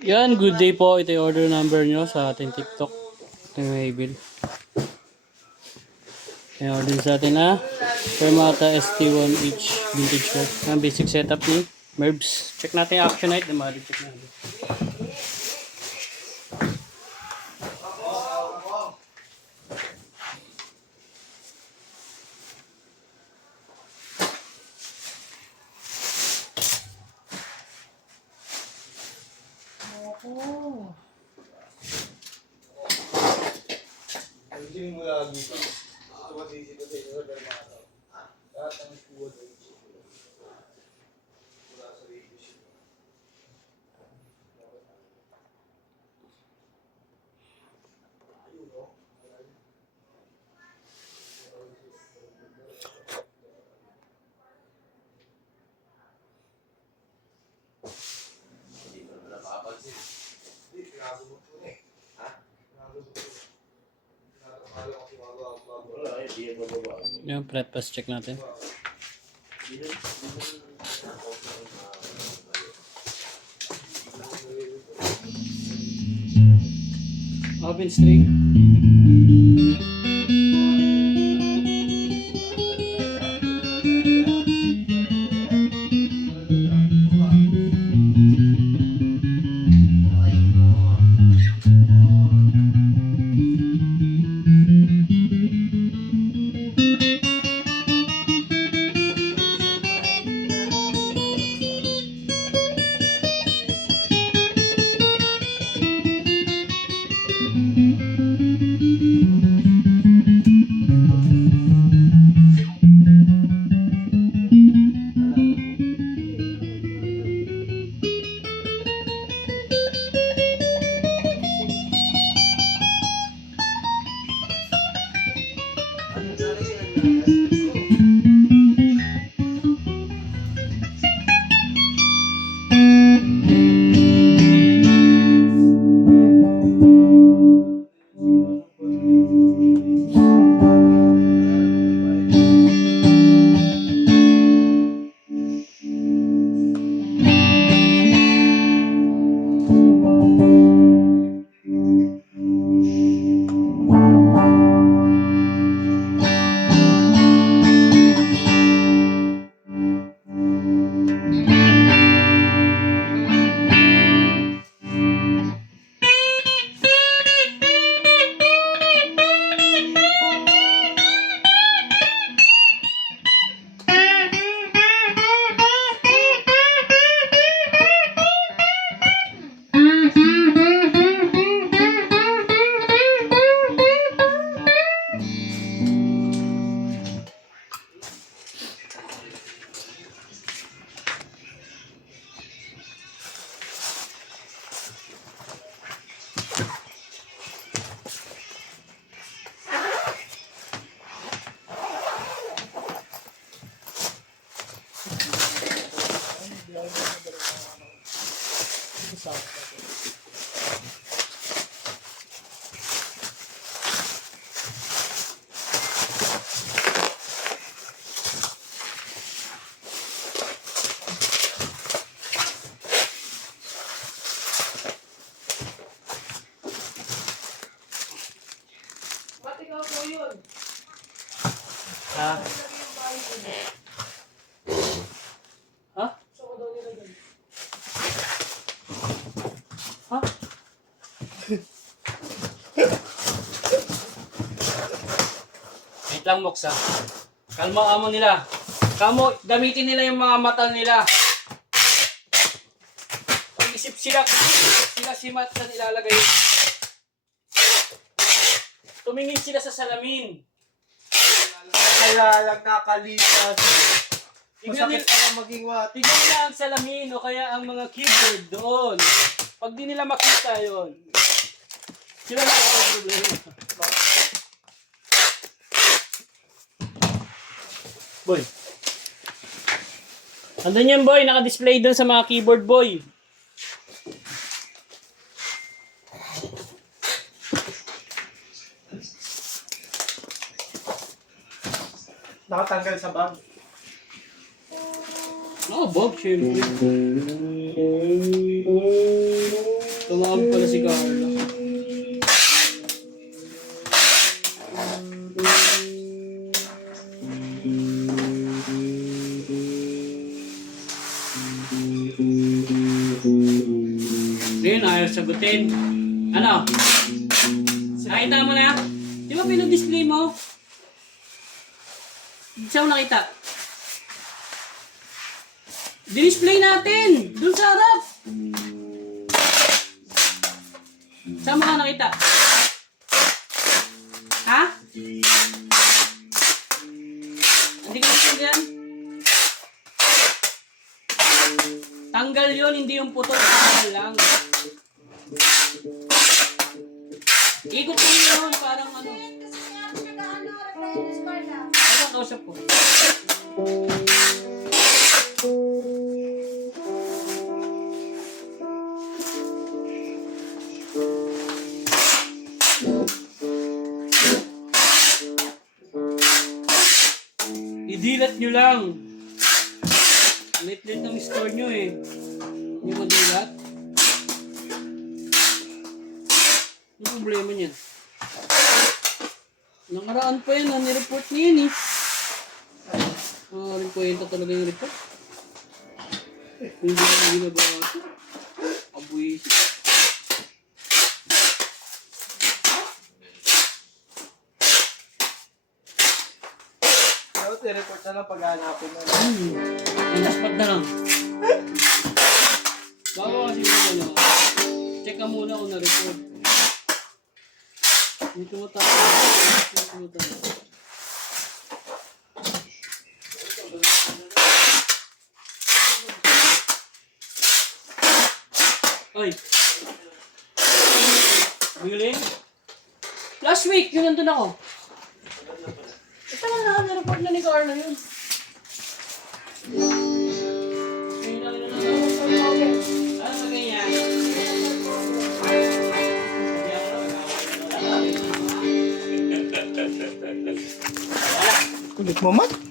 Yan, good day po. Ito yung order number nyo sa ating TikTok. Ito yung Maybil. Yung order sa atin na Fermata ST1H vintage shop. Ang basic setup ni Merbs. Check natin yung Actionite. Check natin. Oh. Hindi mo lagi ito. Ito masisito sa inyo pero mga tao. Lahat ng school ay wala sa radio show. Ayun o. Hindi ko naman napapansin. Hindi, pinasubok ko eh. Ha? Pinasubok ko. Wala, hindi yan bababa. Yung flat pass check natin. Open string. Ba't ikaw po yun? Ha? Ha? Gusto ko daw nila dun. Ha? Wait lang, Mox, ha? Kalma amo nila. Gamitin nila yung mga mata nila. Pag-isip sila si Matt saan ilalagay. Tumingin sila sa salamin. Kaya lang nakalipas. Tignan Masakit nila, na maging what? tignan nila ang salamin o kaya ang mga keyboard doon. Pag di nila makita yon, sila na ang problema. Boy. Andun yan, boy. Naka-display doon sa mga keyboard, boy. Nakatanggal sa bag. Oo, Bob, syempre. Tumawag pala si Carla. Ngayon, ayaw sagutin. Ano? Nakita mo na? Di ba pinag-display mo? Saan mo nakita? Display natin! Doon sa harap! Saan mo ka nakita? Ha? Hindi ka nakita yan? Tanggal yun, hindi yung putol. Tanggal lang. Ikot ko yun, parang ano. Ano ang kausap ko? Idilat nyo lang. Lit-lit ang store nyo eh. Hindi madilat. Ano problema niyan? Nakaraan pa yan, nireport niya yun eh. Rin kwenta talaga yung report. Hindi na ginagawa ito. Abuis. Dapat i-report na lang pag-hanapin mo. Naspat na lang. Bago kasi mo ano, check ka muna kung na-report. Hindi tumatawa. Hindi tumatawa. Oy! Biling? Last week, yun nandun ako. Ito na, na-report na ni Carla yun. Ano ganyan? Kulit mo, Mat?